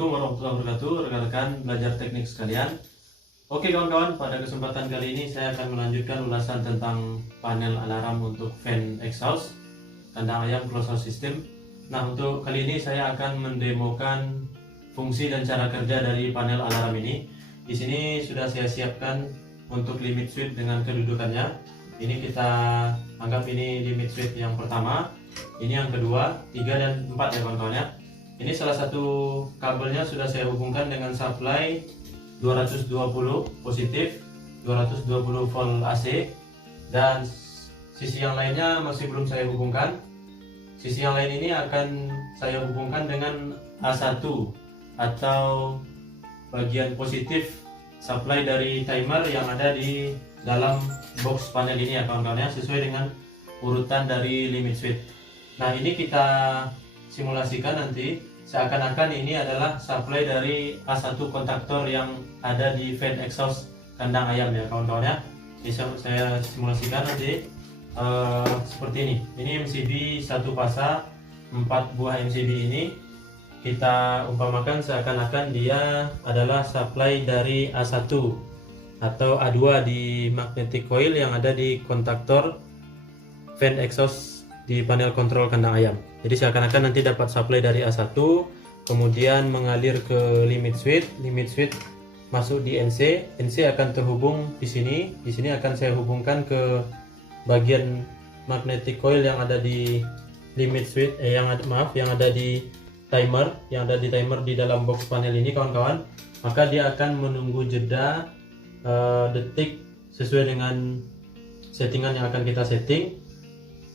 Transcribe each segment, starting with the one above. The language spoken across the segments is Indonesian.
Assalamualaikum warahmatullahi wabarakatuh, rekan-rekan belajar teknik sekalian. Oke kawan-kawan, pada kesempatan kali ini saya akan melanjutkan ulasan tentang panel alarm untuk fan exhaust kandang ayam closed house system. Nah, untuk kali ini saya akan mendemokan fungsi dan cara kerja dari panel alarm ini. Di sini sudah saya siapkan untuk limit switch dengan kedudukannya. Ini kita anggap ini limit switch yang pertama, ini yang kedua, 3 dan 4 ya kawan-kawan ya. Ini salah satu kabelnya sudah saya hubungkan dengan supply 220 positif, 220 volt AC, dan sisi yang lainnya masih belum saya hubungkan. Sisi yang lain ini akan saya hubungkan dengan A1 atau bagian positif supply dari timer yang ada di dalam box panel ini ya kawan-kawan ya, sesuai dengan urutan dari limit switch. Nah, ini kita simulasikan nanti seakan-akan ini adalah supply dari A1 kontaktor yang ada di fan exhaust kandang ayam ya kawan-kawan ya. Bisa saya simulasikan nanti seperti ini. Ini MCB satu fasa 4 buah MCB ini kita umpamakan seakan-akan dia adalah supply dari A1 atau A2 di magnetic coil yang ada di kontaktor fan exhaust di panel kontrol kandang ayam. Jadi seakan-akan nanti dapat supply dari A1, kemudian mengalir ke limit switch masuk di NC akan terhubung di sini akan saya hubungkan ke bagian magnetic coil yang ada di limit switch yang ada di timer di dalam box panel ini kawan-kawan. Maka dia akan menunggu jeda detik sesuai dengan settingan yang akan kita setting.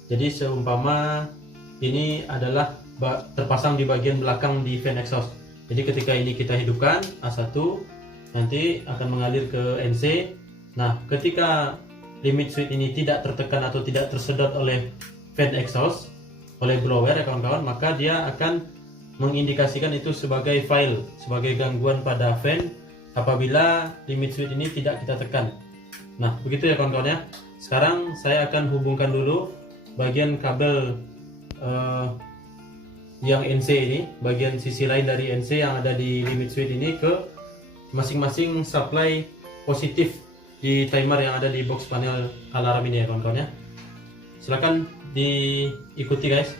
Jadi seumpama ini adalah terpasang di bagian belakang di fan exhaust. Jadi ketika ini kita hidupkan A1, nanti akan mengalir ke NC. Nah, ketika limit switch ini tidak tertekan atau tidak tersedot oleh fan exhaust, oleh blower ya kawan-kawan, maka dia akan mengindikasikan itu sebagai fail, sebagai gangguan pada fan apabila limit switch ini tidak kita tekan. Nah, begitu ya kawan-kawan ya. Sekarang saya akan hubungkan dulu bagian kabel yang NC ini, bagian sisi lain dari NC yang ada di limit switch ini ke masing-masing supply positif di timer yang ada di box panel alarm ini ya kawan-kawan ya. Silakan diikuti guys.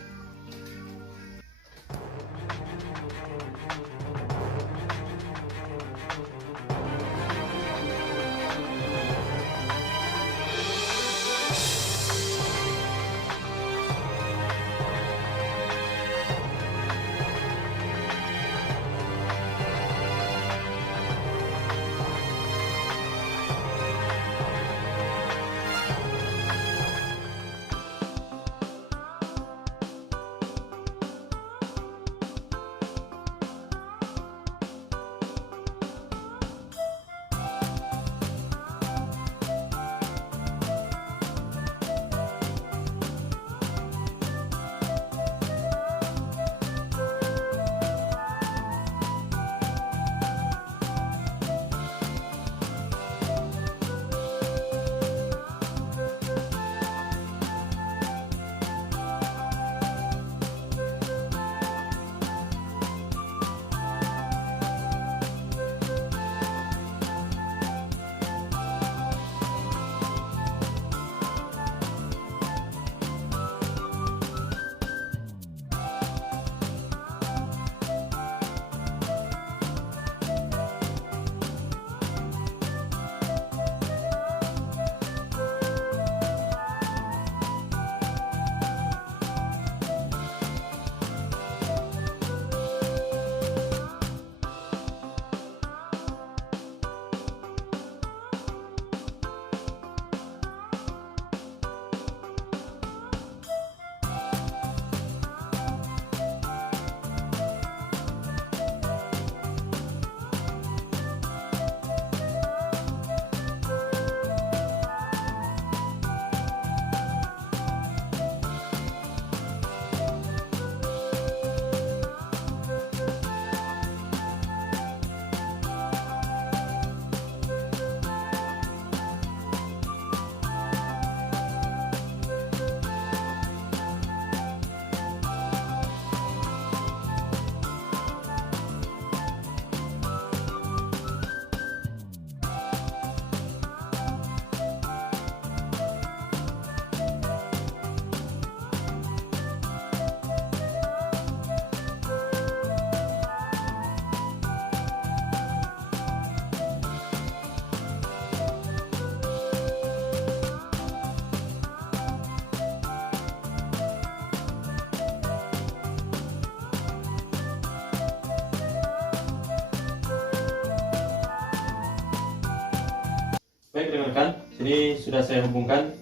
Sini sudah saya hubungkan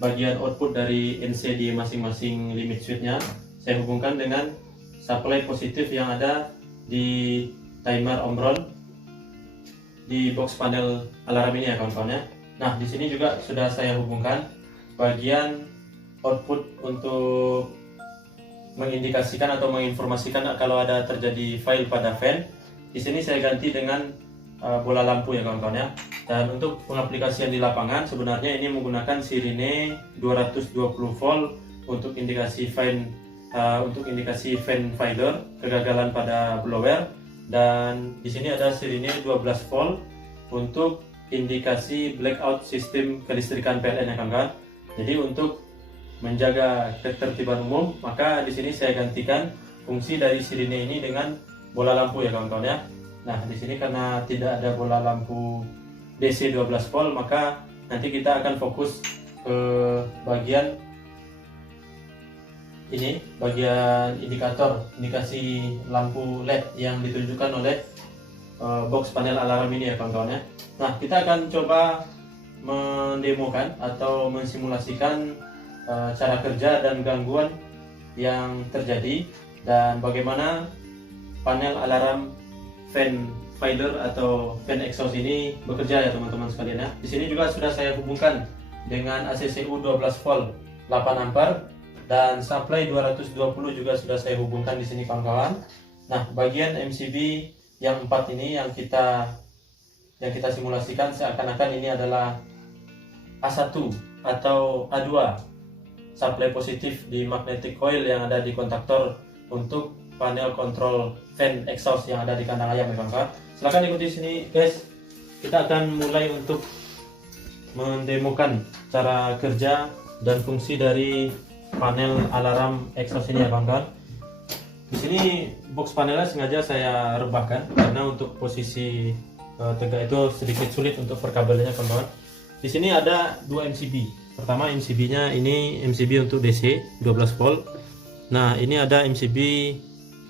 bagian output dari NC di masing-masing limit switch-nya. Saya hubungkan dengan supply positif yang ada di timer Omron di box panel alarm ini ya kawan-kawan ya. Nah, di sini juga sudah saya hubungkan bagian output untuk mengindikasikan atau menginformasikan kalau ada terjadi fail pada fan. Di sini saya ganti dengan bola lampu ya kawan-kawan ya. Dan untuk pengaplikasian di lapangan sebenarnya ini menggunakan sirine 220 volt untuk indikasi fan failure, kegagalan pada blower, dan di sini ada sirine 12 volt untuk indikasi blackout sistem kelistrikan PLN ya kawan-kawan. Jadi untuk menjaga ketertiban umum, maka di sini saya gantikan fungsi dari sirine ini dengan bola lampu ya kawan-kawan ya. Nah, di sini karena tidak ada bola lampu DC 12 volt, maka nanti kita akan fokus ke bagian ini, bagian indikasi lampu LED yang ditunjukkan oleh box panel alarm ini ya kawan-kawan ya. Nah, kita akan coba mendemokan atau mensimulasikan cara kerja dan gangguan yang terjadi dan bagaimana panel alarm fan failure atau fan exhaust ini bekerja ya teman-teman sekalian ya. Di sini juga sudah saya hubungkan dengan ACCU 12 volt 8 ampere dan supply 220 juga sudah saya hubungkan di sini kawan-kawan. Nah, bagian MCB yang 4 ini yang kita simulasikan seakan-akan ini adalah A1 atau A2 supply positif di magnetic coil yang ada di kontaktor untuk panel kontrol fan exhaust yang ada di kandang ayam ya kawan-kawan. Silahkan ikuti sini guys. Kita akan mulai untuk mendemokan cara kerja dan fungsi dari panel alarm exhaust ini ya kawan-kawan. Di sini box panelnya sengaja saya rebahkan karena untuk posisi tegak itu sedikit sulit untuk perkabelannya kawan-kawan. Di sini ada dua MCB. Pertama MCB-nya ini MCB untuk DC 12 volt. Nah, ini ada MCB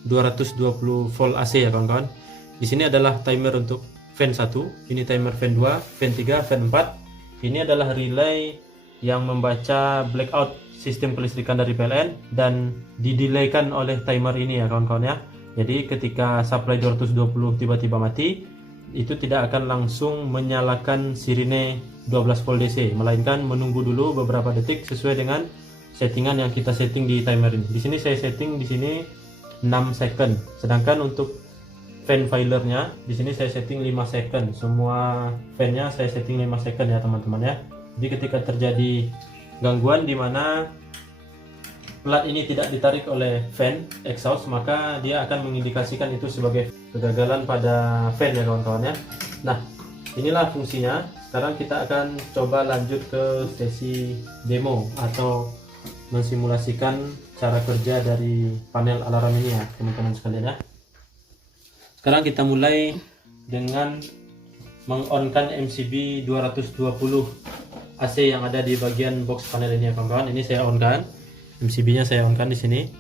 220 volt AC ya kawan-kawan. Di sini adalah timer untuk fan 1, ini timer fan 2, fan 3, fan 4. Ini adalah relay yang membaca blackout sistem kelistrikan dari PLN dan didelaykan oleh timer ini ya kawan-kawan ya. Jadi ketika supply 220 tiba-tiba mati, itu tidak akan langsung menyalakan sirine 12 volt DC, melainkan menunggu dulu beberapa detik sesuai dengan settingan yang kita setting di timer ini. Di sini saya setting di sini 6 second, sedangkan untuk fan failure-nya di sini saya setting 5 second. Semua fan-nya saya setting 5 second ya teman-teman ya. Jadi ketika terjadi gangguan di mana plat ini tidak ditarik oleh fan exhaust, maka dia akan mengindikasikan itu sebagai kegagalan pada fan ya kawan-kawan ya. Nah, inilah fungsinya. Sekarang kita akan coba lanjut ke sesi demo atau mensimulasikan cara kerja dari panel alarm ini ya teman-teman sekalian ya. Sekarang kita mulai dengan meng-on-kan MCB 220 AC yang ada di bagian box panel ini ya kawan-kawan. Ini saya on-kan, MCB-nya saya on-kan di sini.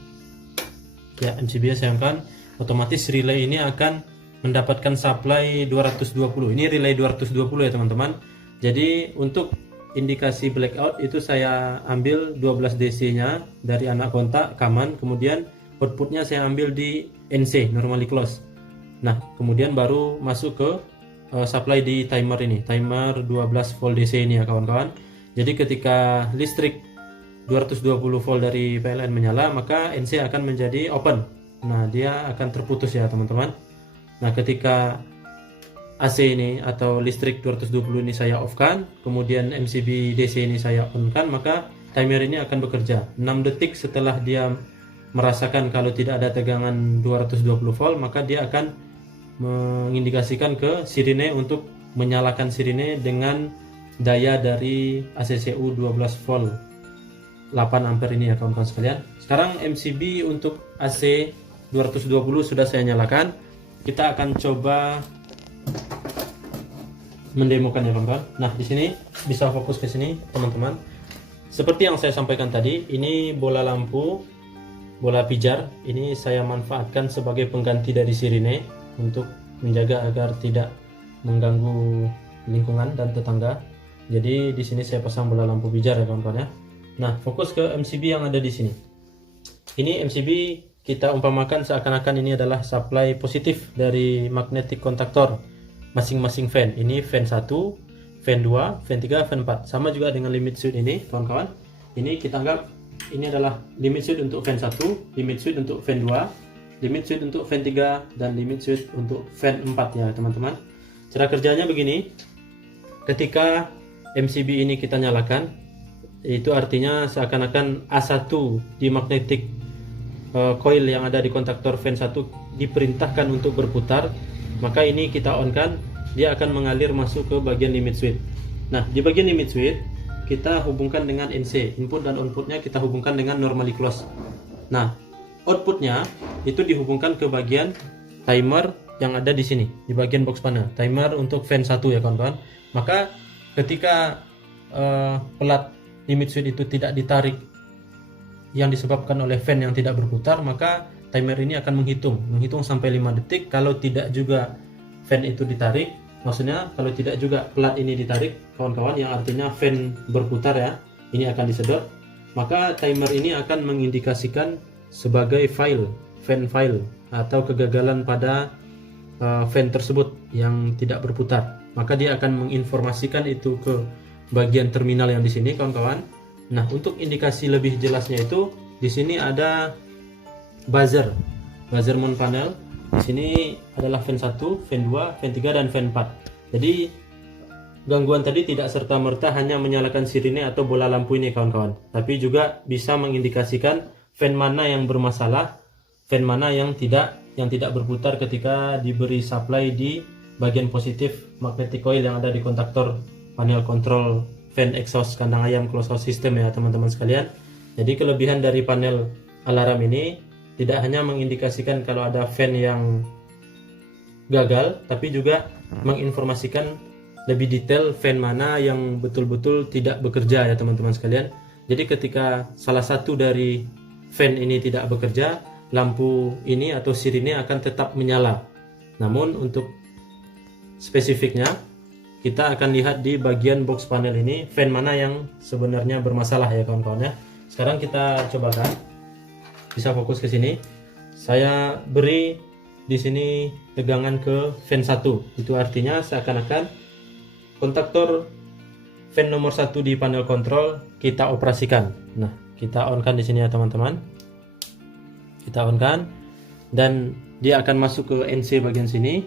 Ya, MCB-nya saya on-kan. Otomatis relay ini akan mendapatkan supply 220. Ini relay 220 ya teman-teman. Jadi untuk indikasi blackout itu saya ambil 12 DC-nya dari anak kontak kaman, kemudian outputnya saya ambil di NC normally close. Nah, kemudian baru masuk ke supply di timer ini, timer 12 volt DC ini ya kawan-kawan. Jadi ketika listrik 220 volt dari PLN menyala, maka NC akan menjadi open. Nah, dia akan terputus ya teman-teman. Nah, ketika AC ini atau listrik 220 ini saya off kan, kemudian MCB DC ini saya on kan, maka timer ini akan bekerja 6 detik setelah dia merasakan kalau tidak ada tegangan 220 volt, maka dia akan mengindikasikan ke sirine untuk menyalakan sirine dengan daya dari ACCU 12 volt 8 ampere ini ya kawan-kawan sekalian. Sekarang MCB untuk AC 220 sudah saya nyalakan. Kita akan coba mendemokan ya kawan-kawan. Nah, di sini bisa fokus ke sini teman-teman. Seperti yang saya sampaikan tadi, ini bola lampu, bola pijar ini saya manfaatkan sebagai pengganti dari sirine untuk menjaga agar tidak mengganggu lingkungan dan tetangga. Jadi di sini saya pasang bola lampu pijar ya kawan-kawan ya. Nah, fokus ke MCB yang ada di sini. Ini MCB kita umpamakan seakan-akan ini adalah supply positif dari magnetic kontaktor masing-masing fan. Ini fan 1, fan 2, fan 3, fan 4. Sama juga dengan limit switch ini, kawan-kawan. Ini kita anggap ini adalah limit switch untuk fan 1, limit switch untuk fan 2, limit switch untuk fan 3, dan limit switch untuk fan 4 ya, teman-teman. Cara kerjanya begini. Ketika MCB ini kita nyalakan, itu artinya seakan-akan A1 di magnetic coil yang ada di kontaktor fan 1 diperintahkan untuk berputar. Maka ini kita on kan, dia akan mengalir masuk ke bagian limit switch. Nah, di bagian limit switch kita hubungkan dengan NC, input dan outputnya kita hubungkan dengan normally close. Nah, outputnya itu dihubungkan ke bagian timer yang ada di sini, di bagian box panel, timer untuk fan 1 ya kawan-kawan. Maka ketika pelat limit switch itu tidak ditarik yang disebabkan oleh fan yang tidak berputar, maka timer ini akan menghitung sampai 5 detik. Kalau tidak juga fan itu ditarik, maksudnya kalau tidak juga pelat ini ditarik kawan-kawan, yang artinya fan berputar ya, ini akan disedot, maka timer ini akan mengindikasikan sebagai fan fail atau kegagalan pada fan tersebut yang tidak berputar. Maka dia akan menginformasikan itu ke bagian terminal yang di sini kawan-kawan. Nah, untuk indikasi lebih jelasnya itu di sini ada buzzer mount panel. Di sini adalah fan 1, fan 2, fan 3 dan fan 4. Jadi gangguan tadi tidak serta-merta hanya menyalakan sirine atau bola lampu ini kawan-kawan, tapi juga bisa mengindikasikan fan mana yang bermasalah, fan mana yang tidak berputar ketika diberi supply di bagian positif magnetic coil yang ada di kontaktor panel kontrol fan exhaust kandang ayam closed house system ya teman-teman sekalian. Jadi kelebihan dari panel alarm ini tidak hanya mengindikasikan kalau ada fan yang gagal, tapi juga menginformasikan lebih detail fan mana yang betul-betul tidak bekerja ya teman-teman sekalian. Jadi ketika salah satu dari fan ini tidak bekerja, lampu ini atau sirine akan tetap menyala. Namun untuk spesifiknya kita akan lihat di bagian box panel ini fan mana yang sebenarnya bermasalah ya kawan-kawan ya. Sekarang kita cobakan. Bisa fokus ke sini. Saya beri di sini tegangan ke fan 1. Itu artinya seakan-akan kontaktor fan nomor 1 di panel kontrol kita operasikan. Nah, kita on kan di sini ya teman-teman. Kita on kan dan dia akan masuk ke NC bagian sini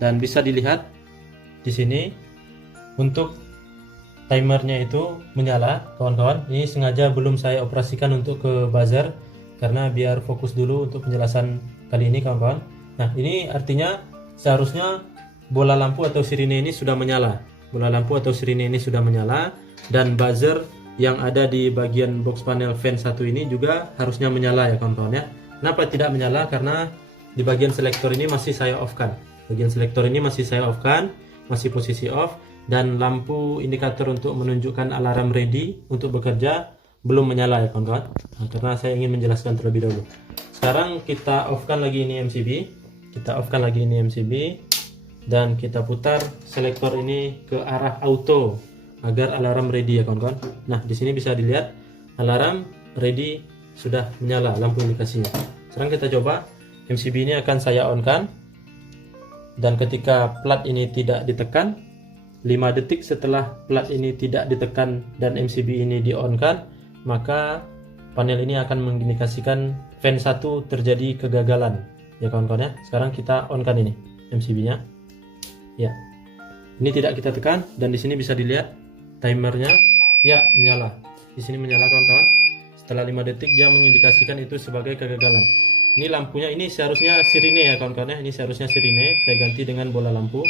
dan bisa dilihat di sini untuk timernya itu menyala kawan-kawan. Ini sengaja belum saya operasikan untuk ke buzzer karena biar fokus dulu untuk penjelasan kali ini kawan-kawan. Nah, ini artinya seharusnya bola lampu atau sirine ini sudah menyala. Bola lampu atau sirine ini sudah menyala dan buzzer yang ada di bagian box panel fan 1 ini juga harusnya menyala ya kawan-kawan ya. Kenapa tidak menyala? Karena di bagian selektor ini masih saya off kan. Bagian selektor ini masih saya off kan, masih posisi off, dan lampu indikator untuk menunjukkan alarm ready untuk bekerja belum menyala ya kawan-kawan. Nah, karena saya ingin menjelaskan terlebih dahulu. Sekarang kita off-kan lagi ini MCB. Kita off-kan lagi ini MCB dan kita putar selektor ini ke arah auto agar alarm ready ya kawan-kawan. Nah, di sini bisa dilihat alarm ready sudah menyala lampu indikasinya. Sekarang kita coba MCB ini akan saya on-kan. Dan ketika plat ini tidak ditekan, 5 detik setelah plat ini tidak ditekan dan MCB ini di-on-kan, maka panel ini akan mengindikasikan fan 1 terjadi kegagalan ya kawan-kawan ya. Sekarang kita on-kan ini MCB-nya. Ya. Ini tidak kita tekan dan di sini bisa dilihat timernya ya menyala. Di sini menyala kawan-kawan. Setelah 5 detik dia mengindikasikan itu sebagai kegagalan. Ini lampunya ini seharusnya sirine ya kawan-kawan ya. Ini seharusnya sirine, saya ganti dengan bola lampu.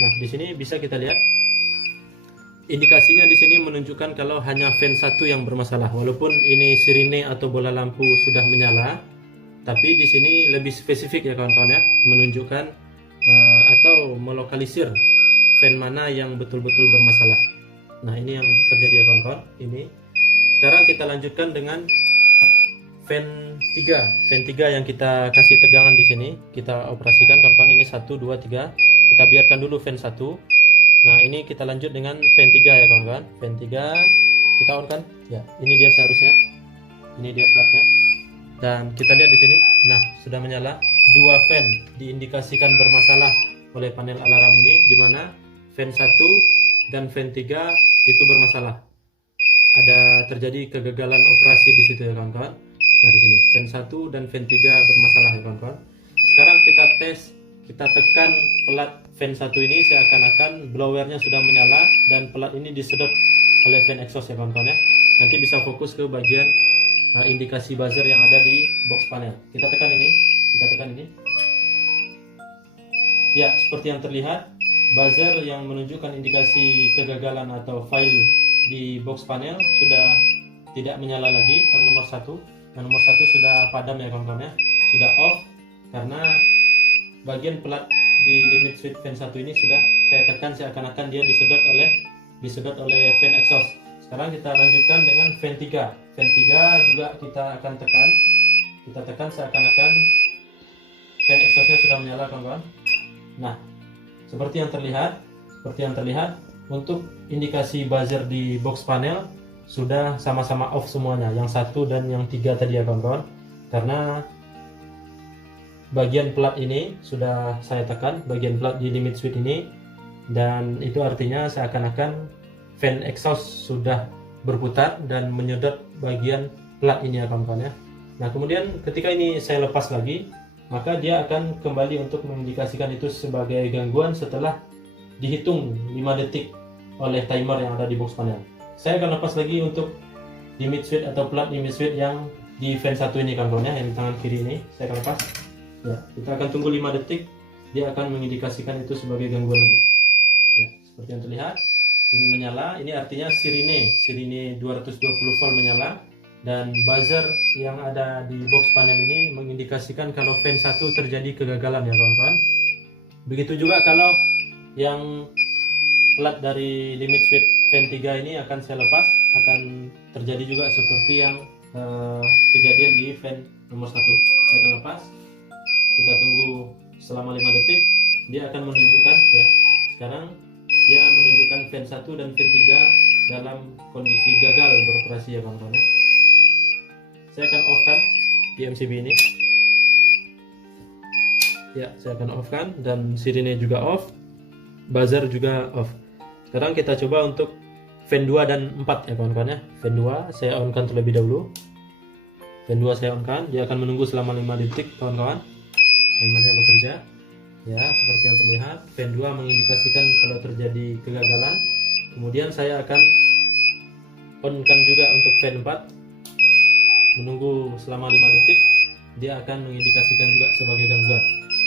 Nah, di sini bisa kita lihat indikasinya di sini menunjukkan kalau hanya fan 1 yang bermasalah. Walaupun ini sirine atau bola lampu sudah menyala, tapi di sini lebih spesifik ya kawan-kawan ya, menunjukkan atau melokalisir fan mana yang betul-betul bermasalah. Nah, ini yang terjadi ya kawan-kawan. Ini. Sekarang kita lanjutkan dengan fan 3. Fan 3 yang kita kasih tegangan di sini, kita operasikan kawan-kawan. Ini 1 2 3. Kita biarkan dulu fan 1. Nah, ini kita lanjut dengan fan 3 ya kawan-kawan. Fan 3 kita on kan? Ya, ini dia seharusnya. Ini dia platnya. Dan kita lihat di sini. Nah, sudah menyala. Dua fan diindikasikan bermasalah oleh panel alarm ini, di mana fan 1 dan fan 3 itu bermasalah. Ada terjadi kegagalan operasi di situ ya kawan-kawan. Nah, di sini fan 1 dan fan 3 bermasalah ya kawan-kawan. Sekarang kita tes, kita tekan pelat fan 1 ini, seakan-akan blowernya sudah menyala dan pelat ini disedot oleh fan exhaust ya kawan-kawan ya. Nanti bisa fokus ke bagian indikasi buzzer yang ada di box panel. Kita tekan ini, ya, seperti yang terlihat buzzer yang menunjukkan indikasi kegagalan atau fail di box panel sudah tidak menyala lagi. Yang nomor 1, sudah padam ya kawan-kawan ya, sudah off, karena bagian pelat di limit switch fan 1 ini sudah saya tekan seakan-akan dia disedot oleh fan exhaust. Sekarang kita lanjutkan dengan fan 3. Fan 3 juga kita akan tekan. Kita tekan seakan-akan fan exhaustnya sudah menyala kawan-kawan. Nah, seperti yang terlihat untuk indikasi buzzer di box panel sudah sama-sama off semuanya, yang 1 dan yang 3 tadi ya kawan-kawan. Karena bagian plat ini sudah saya tekan, bagian plat di limit switch ini, dan itu artinya seakan-akan fan exhaust sudah berputar dan menyedot bagian plat ini ya kawan-kawan ya. Nah, kemudian ketika ini saya lepas lagi, maka dia akan kembali untuk mengindikasikan itu sebagai gangguan setelah dihitung 5 detik oleh timer yang ada di box panel. Saya akan lepas lagi untuk limit switch atau plat limit switch yang di fan 1 ini kawan-kawan ya, yang di tangan kiri ini saya akan lepas. Ya, kita akan tunggu 5 detik, dia akan mengindikasikan itu sebagai gangguan lagi. Ya, seperti yang terlihat, ini menyala, ini artinya sirine 220 volt menyala, dan buzzer yang ada di box panel ini mengindikasikan kalau fan 1 terjadi kegagalan ya kawan-kawan. Begitu juga kalau yang plat dari limit switch fan 3 ini akan saya lepas, akan terjadi juga seperti yang kejadian di fan nomor 1. Saya akan lepas, kita tunggu selama 5 detik, dia akan menunjukkan, ya, sekarang dia menunjukkan fan 1 dan fan 3 dalam kondisi gagal beroperasi ya kawan-kawan ya. Saya akan off kan di MCB ini. Ya, saya akan off kan, dan sirine juga off, buzzer juga off. Sekarang kita coba untuk fan 2 dan 4 ya kawan-kawan ya. Fan 2 saya on kan terlebih dahulu. Fan 2 saya on kan, dia akan menunggu selama 5 detik kawan-kawan. Timernya bekerja. Ya, seperti yang terlihat, fan 2 mengindikasikan kalau terjadi kegagalan. Kemudian saya akan on kan juga untuk fan 4. Menunggu selama 5 detik, dia akan mengindikasikan juga sebagai gangguan.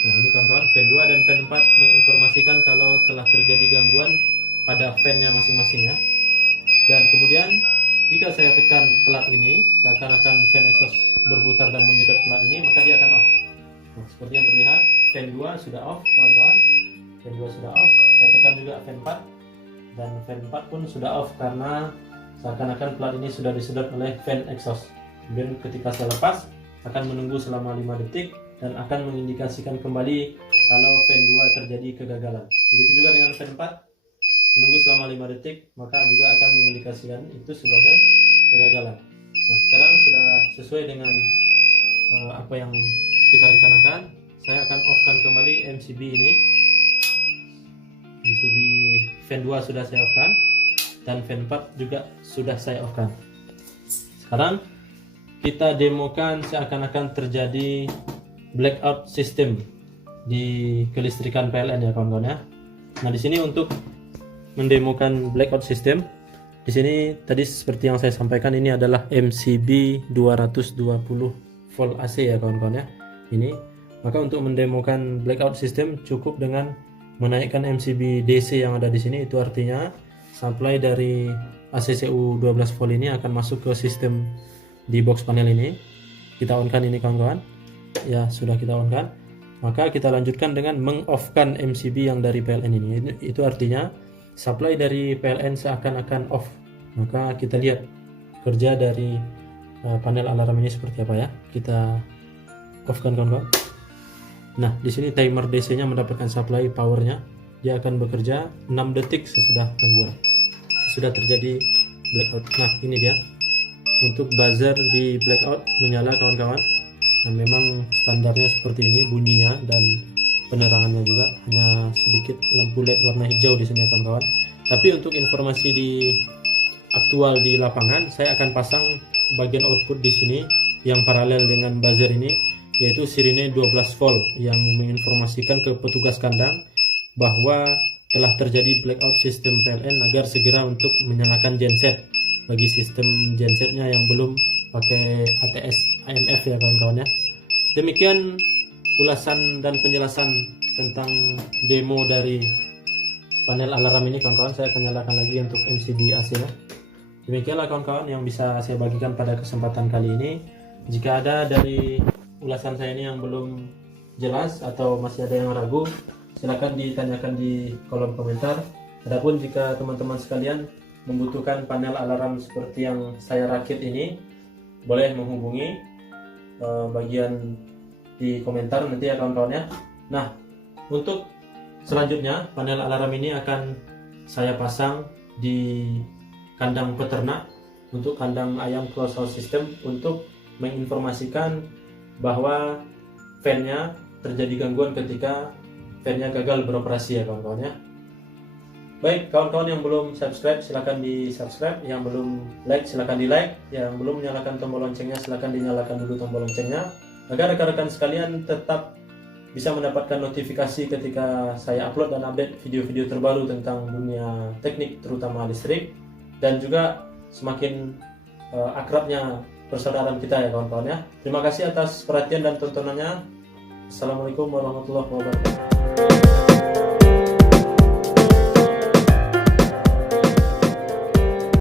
Nah, ini kawan-kawan, fan 2 dan fan 4 menginformasikan kalau telah terjadi gangguan pada fan-nya masing-masing ya. Dan kemudian jika saya tekan pelat ini, seakan-akan fan exhaust berputar dan menyedot pelat ini, maka dia akan off. Nah, seperti yang terlihat, fan 2 sudah off kawan-kawan. Fan 2 sudah off. Saya tekan juga fan 4, dan fan 4 pun sudah off karena seakan-akan pelat ini sudah disedot oleh fan exhaust. Kemudian ketika saya lepas, akan menunggu selama 5 detik dan akan mengindikasikan kembali kalau fan 2 terjadi kegagalan. Begitu juga dengan fan 4, menunggu selama 5 detik, maka juga akan mengindikasikan itu sebagai kegagalan. Nah, sekarang sudah sesuai dengan apa yang kita rencanakan. Saya akan off-kan kembali MCB ini. MCB fan 2 sudah saya off-kan, dan fan 4 juga sudah saya off-kan. Sekarang kita demokan seakan-akan terjadi blackout system di kelistrikan PLN ya kawan-kawan ya. Nah, di sini untuk mendemokan blackout system, di sini tadi seperti yang saya sampaikan, ini adalah MCB 220 volt AC ya kawan-kawan ya. Ini, maka untuk mendemokan blackout system cukup dengan menaikkan MCB DC yang ada di sini. Itu artinya supply dari ACCU 12 volt ini akan masuk ke sistem di box panel ini. Kita on kan ini kawan-kawan. Ya, sudah kita on kan. Maka kita lanjutkan dengan meng-off-kan MCB yang dari PLN ini. Itu artinya supply dari PLN seakan-akan off. Maka kita lihat kerja dari panel alarm ini seperti apa ya. Kita off kan kawan-kawan. Nah, di sini timer DC-nya mendapatkan supply powernya dia akan bekerja 6 detik sesudah gangguan, sesudah terjadi blackout. Nah ini dia untuk buzzer di blackout menyala kawan-kawan. Nah memang standarnya seperti ini bunyinya, dan penerangannya juga hanya sedikit lampu LED warna hijau di sini kawan-kawan. Tapi untuk informasi di aktual di lapangan, saya akan pasang bagian output di sini yang paralel dengan buzzer ini, yaitu sirine 12 volt yang menginformasikan ke petugas kandang bahwa telah terjadi blackout sistem PLN agar segera untuk menyalakan genset bagi sistem gensetnya yang belum pakai ATS AMF ya kawan-kawan ya. Demikian ulasan dan penjelasan tentang demo dari panel alarm ini kawan-kawan. Saya akan nyalakan lagi untuk MCB AC nya. Demikianlah kawan-kawan yang bisa saya bagikan pada kesempatan kali ini. Jika ada dari ulasan saya ini yang belum jelas atau masih ada yang ragu, silakan ditanyakan di kolom komentar. Adapun jika teman-teman sekalian membutuhkan panel alarm seperti yang saya rakit ini, boleh menghubungi bagian di komentar nanti ya kawan-kawan ya. Nah, untuk selanjutnya panel alarm ini akan saya pasang di kandang peternak, untuk kandang ayam closed house system, untuk menginformasikan bahwa fan-nya terjadi gangguan ketika fan-nya gagal beroperasi ya kawan-kawan ya. Baik, kawan-kawan yang belum subscribe silahkan di subscribe, yang belum like silahkan di like, yang belum menyalakan tombol loncengnya silahkan dinyalakan dulu tombol loncengnya, agar rekan-rekan sekalian tetap bisa mendapatkan notifikasi ketika saya upload dan update video-video terbaru tentang dunia teknik terutama listrik, dan juga semakin akrabnya persaudaraan kita ya kawan-kawan ya. Terima kasih atas perhatian dan tontonannya. Assalamualaikum warahmatullahi wabarakatuh.